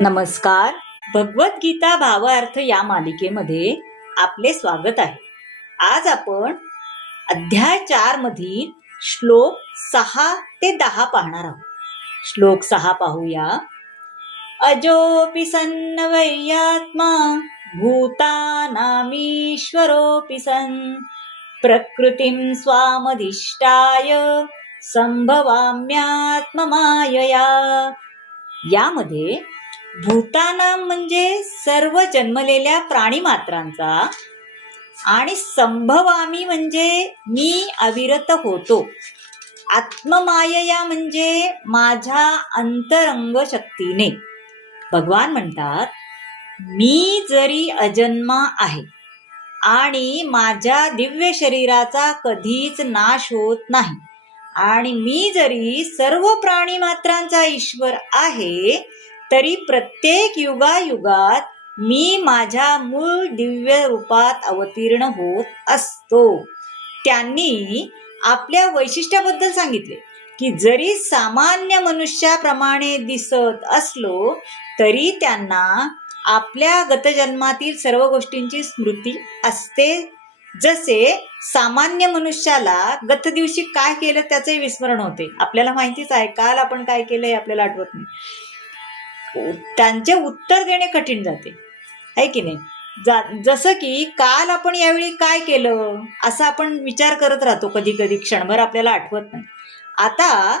नमस्कार. भगवद्गीता भावार्थ या मालिकेमध्ये आपले स्वागत आहे. आज आपण अध्याय 4 मधील श्लोक 6 ते 10 पाहणार आहोत. श्लोक 6 पाहूया. अजोपि सन्नवैयात्मा भूतानामीश्वरोऽपि सन् प्रकृतिं स्वामधिष्ठाय संभवाम्यात्ममायया. यामध्ये भूतानाम म्हणजे सर्व जन्मलेल्या प्राणी मात्रांचा आणि संभवामी म्हणजे मी अविरत होतो. आत्ममायया म्हणजे माझ्या अंतरंग शक्तीने. भगवान म्हणतात, मी जरी अजन्मा आहे आणि माझ्या दिव्य शरीराचा कधीच नाश होत नाही आणि मी जरी सर्व प्राणी मात्रांचा ईश्वर आहे तरी प्रत्येक युगायुगात मी माझ्या मूळ दिव्य रूपात अवतीर्ण होत असतो. त्यांनी आपल्या वैशिष्ट्याबद्दल सांगितले की जरी सामान्य मनुष्याप्रमाणे दिसत असलो तरी त्यांना आपल्या गतजन्मातील सर्व गोष्टींची स्मृती असते. जसे सामान्य मनुष्याला गत दिवशी काय केलं त्याचे विस्मरण होते. आपल्याला माहितीच आहे, काल आपण काय केलं हे आपल्याला आठवत नाही. त्यांचे उत्तर देणे कठीण जाते, आहे की नाही. जसं की काल आपण यावेळी काय केलं असं आपण विचार करत राहतो. कधी कधी क्षणभर आपल्याला आठवत नाही. आता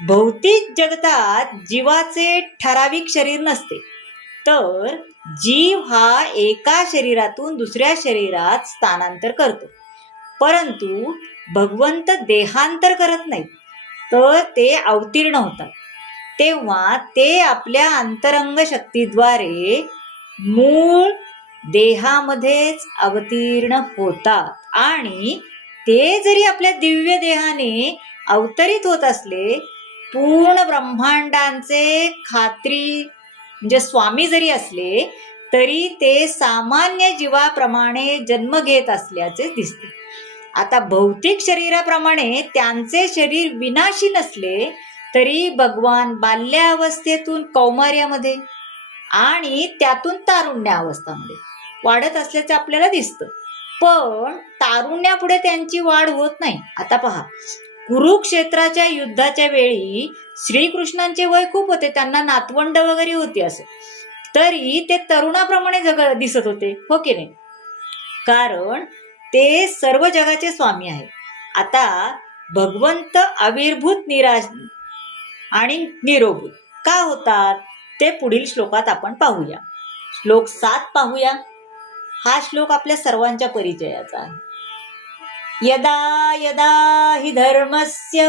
भौतिक जगतात जीवाचे ठराविक शरीर नसते, तर जीव हा एका शरीरातून दुसऱ्या शरीरात स्थानांतर करतो. परंतु भगवंत देहांतर करत नाहीत, तर ते अवतीर्ण होतात. तेव्हा ते आपल्या अंतरंग शक्तीद्वारे मूळ देहामध्येच अवतीर्ण होतात आणि ते जरी आपल्या दिव्य देहाने अवतरित होत असले, पूर्ण ब्रह्मांडांचे खात्री म्हणजे स्वामी जरी असले तरी ते सामान्य जीवाप्रमाणे जन्म घेत असल्याचे दिसते. आता भौतिक शरीराप्रमाणे त्यांचे शरीर विनाशी नसले तरी भगवान बाल्यावस्थेतून कौमार्यामध्ये आणि त्यातून तारुण्यावस्थामध्ये वाढत असल्याचे आपल्याला दिसतं. पण तारुण्यापुढे त्यांची वाढ होत नाही. आता पहा, कुरुक्षेत्राच्या युद्धाच्या वेळी श्रीकृष्णांचे वय खूप होते, त्यांना नातवंड वगैरे होती. असे तरी ते तरुणाप्रमाणे दिसत होते, हो की नाही. कारण ते सर्व जगाचे स्वामी आहेत. आता भगवंत आविर्भूत आणि निरोभूत का होतात ते पुढील श्लोकात आपण पाहूया. श्लोक 7 पाहूया. हा श्लोक आपल्या सर्वांच्या परिचयाचा आहे. यदा यदा हि धर्मस्य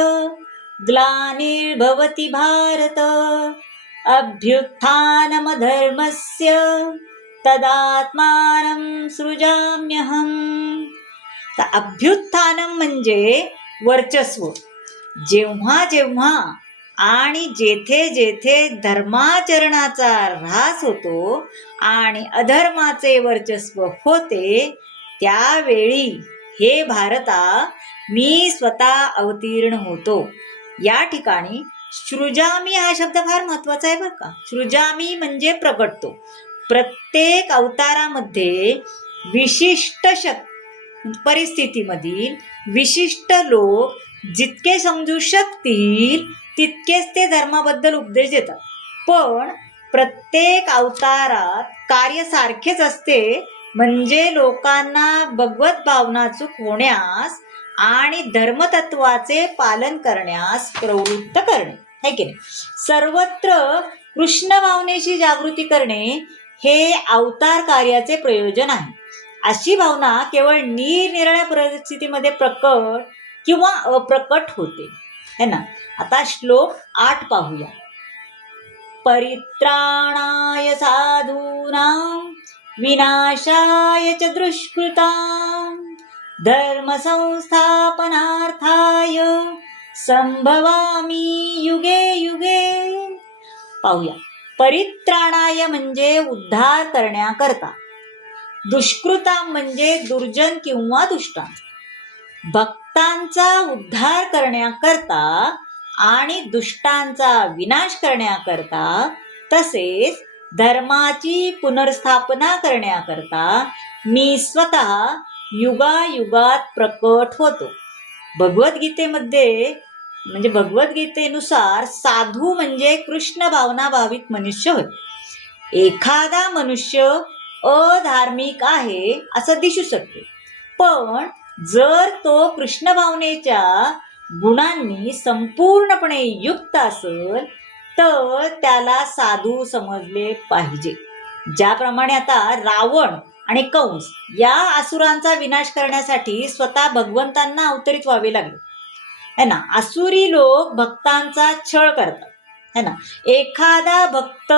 ग्लानिर्भवति भारत अभ्युत्थानमधर्मस्य तदात्मानं सृजाम्यहम्. अभ्युत्थानम म्हणजे वर्चस्व. जेव्हा जेव्हा आणि जेथे जेथे धर्माचरणाचा ऱ्हास होतो आणि अधर्माचे वर्चस्व होते त्यावेळी हे भारता मी स्वतः अवतीर्ण होतो. या ठिकाणी सृजामी हा शब्द फार महत्वाचा आहे बरं का. सृजामी म्हणजे प्रगटतो. प्रत्येक अवतारामध्ये विशिष्ट परिस्थितीमधील विशिष्ट लोक जितके समजू शकतील तितकेच ते धर्माबद्दल उपदेश देतात. पण प्रत्येक अवतारात कार्य सारखेच असते, म्हणजे लोकांना भगवत भावना चूक होण्यास आणि धर्मतत्वाचे पालन करण्यास प्रवृत्त करणे, है की नाही. सर्वत्र कृष्ण भावनेची जागृती करणे हे अवतार कार्याचे प्रयोजन आहे. अशी भावना केवळ निरनिराळ्या परिस्थितीमध्ये प्रकट किंवा अप्रकट होते, है ना. आता श्लोक 8 पाहूया. परित्राणाय साधूनां विनाशाय च दुष्कृतां धर्म संस्थापनार्थाय संभवामि युगे युगे. पाहूया. परित्राणाय म्हणजे उद्धार करण्याकरता, दुष्कृता म्हणजे दुर्जन किंवा दुष्टांचा, भक्तांचा उद्धार करण्याकरता आणि दुष्टांचा विनाश करण्याकरता तसेच धर्माची पुनर्स्थापना करण्याकरता मी स्वतः युगायुगात प्रकट होतो. भगवद्गीतेमध्ये म्हणजे भगवद्गीतेनुसार साधू म्हणजे कृष्ण भावना भावित मनुष्य होय. एखादा मनुष्य अधार्मिक आहे असं दिसू शकते, पण जर तो कृष्ण भावनेच्या गुणांनी संपूर्णपणे युक्त असेल तर त्याला साधू समजले पाहिजे. ज्याप्रमाणे आता रावण आणि कंस या असुरांचा विनाश करण्यासाठी स्वतः भगवंतांना अवतरित व्हावे लागले है ना. असुरी लोक भक्तांचा छळ करतात है ना. एखादा भक्त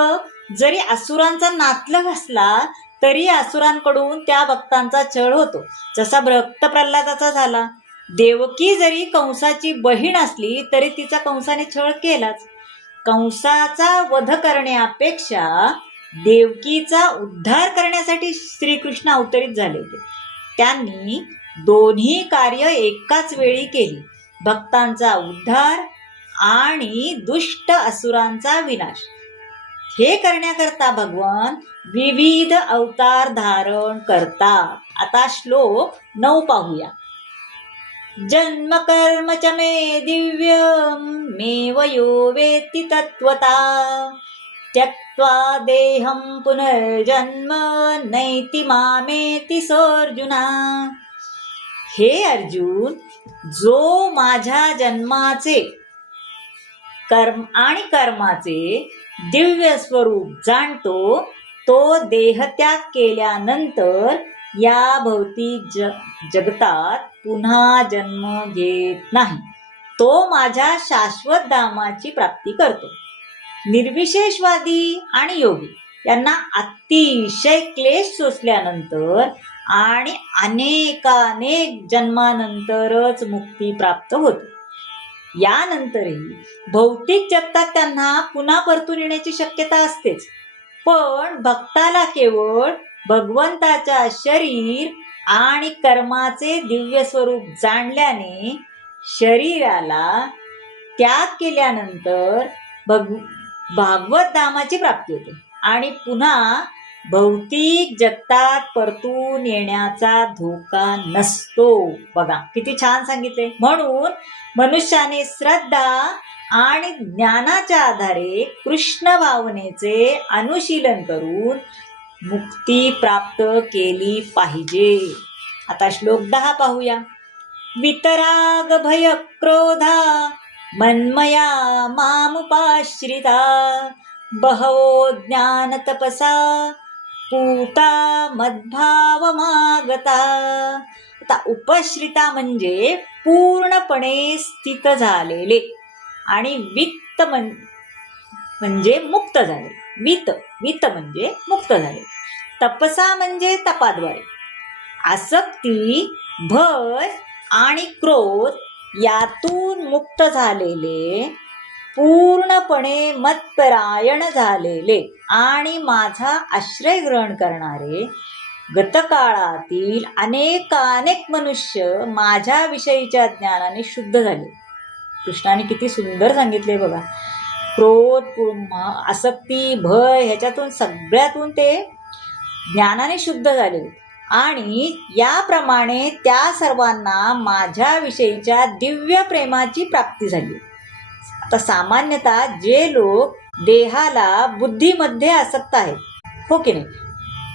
जरी असुरांचा नातलग असला तरी असुरांकडून त्या भक्तांचा छळ होतो, जसा भक्त प्रल्हादाचा झाला. देवकी जरी कंसाची बहीण असली तरी तिचा कंसाने छळ केलाच. कंसाचा वध करण्यापेक्षा देवकीचा उद्धार करण्यासाठी श्रीकृष्ण अवतरित झाले होते. त्यांनी दोन्ही कार्य एकाच वेळी केली, भक्तांचा उद्धार आणि दुष्ट असुरांचा विनाश. हे करण्याकरता भगवान विविध अवतार धारण करतात. आता श्लोक 9 पाहूया. जन्म कर्म च मे दिव्यम मेव यो वेत्ति तत्वता त्यक्त्वा देहं पुनर्जन्म नैति मामेति सोऽर्जुना. हे अर्जुन, जो माझ्या जन्माचे कर्म आणि कर्माचे दिव्य स्वरूप जाणतो तो देहत्याग केल्यानंतर या भौतिक जगतात पुन्हा जन्म घेत नाही. तो माझ्या शाश्वत धामाची प्राप्ती करतो. निर्विशेषवादी आणि योगी यांना अतिशय क्लेश सोसल्यानंतर आणि अनेकानेक जन्मानंतरच मुक्ती प्राप्त होते. यानंतरही भौतिक जगतात त्यांना पुन्हा परतून येण्याची शक्यता असतेच, पण भक्ताला केवळ भगवंताच्या शरीर आणि कर्माचे दिव्य स्वरूप जाणल्याने शरीराला त्याग केल्यानंतर भागवत धामाची प्राप्ती होते आणि पुन्हा भौतिक जगतात परतून येण्याचा धोका नसतो. बघा किती छान सांगितले. म्हणून मनुष्याने श्रद्धा आणि ज्ञानाच्या आधारे कृष्ण भावनेचे अनुशीलन करून मुक्ती प्राप्त केली पाहिजे. आता श्लोक 10 पाहूया. वितराग भय क्रोधा मन्मया मामुपाश्रिता बहवो ज्ञान तपसा पूता मद्भावमागता. आता उपश्रिता म्हणजे पूर्णपणे स्थित झालेले आणि वित्त म्हणजे मुक्त झाले. वित्त म्हणजे मुक्त झाले. तपसा म्हणजे तपाद्वारे. आसक्ती, भय आणि क्रोध यातून मुक्त झालेले, पूर्णपणे मतपरायण झालेले आणि माझा आश्रय ग्रहण करणारे गतकाळातील अनेकानेक मनुष्य माझ्या विषयीच्या ज्ञानाने शुद्ध झाले. कृष्णाने किती सुंदर सांगितले बघा. क्रोध, आसक्ती, भय ह्याच्यातून सगळ्यातून ते ज्ञानाने शुद्ध झाले आणि याप्रमाणे त्या सर्वांना माझ्या विषयीच्या दिव्य प्रेमाची प्राप्ती झाली. आता सामान्यतः जे लोक देहाला बुद्धीमध्ये आसक्त आहेत, हो की नाही,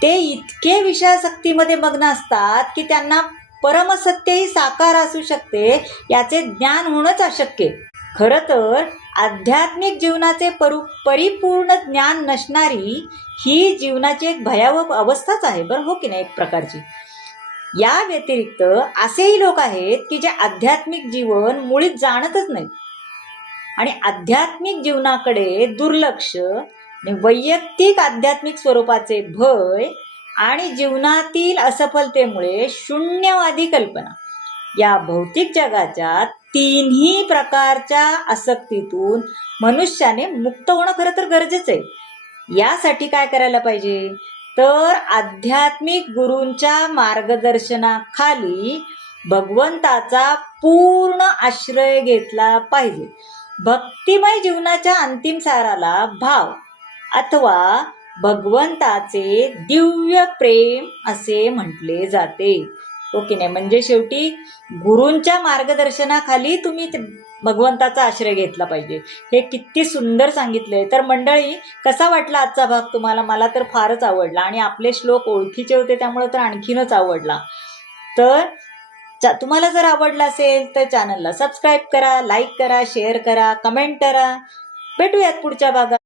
ते इतके विषयासक्तीमध्ये मग्न असतात की त्यांना परमसत्यही साकार असू शकते याचे ज्ञान होणंच अशक्य. खरं तर आध्यात्मिक जीवनाचे परिपूर्ण ज्ञान नसणारी ही जीवनाची एक भयावह अवस्थाच आहे बरं, हो की नाही, एक प्रकारची. या व्यतिरिक्त असेही लोक आहेत की जे आध्यात्मिक जीवन मुळीच जाणतच नाहीत आणि आध्यात्मिक जीवनाकडे दुर्लक्ष आणि वैयक्तिक आध्यात्मिक स्वरूपाचे भय आणि जीवनातील असफलतेमुळे शून्यवादी कल्पना या भौतिक जगाच्या तिन्ही प्रकारच्या आसक्तीतून मनुष्याने मुक्त होणं खरं तर गरजेचं आहे. यासाठी काय करायला पाहिजे तर आध्यात्मिक गुरूंच्या मार्गदर्शनाखाली भगवंताचा पूर्ण आश्रय घेतला पाहिजे. भक्तिमय जीवनाच्या अंतिम साराला भाव अथवा भगवंताचे दिव्य प्रेम असे म्हटले जाते. ओके नाही, म्हणजे शेवटी गुरूंच्या मार्गदर्शनाखाली तुम्ही भगवंताचा आश्रय घेतला पाहिजे. हे किती सुंदर सांगितलंय. तर मंडळी, कसा वाटला आजचा भाग तुम्हाला? मला तर फारच आवडला आणि आपले श्लोक ओळखीचे होते त्यामुळे तर आणखीनच आवडला. तर तुम्हाला जर आवडला असेल तर चॅनलला सबस्क्राईब करा, लाईक करा, शेअर करा, कमेंट करा. भेटूयात पुढच्या भागात.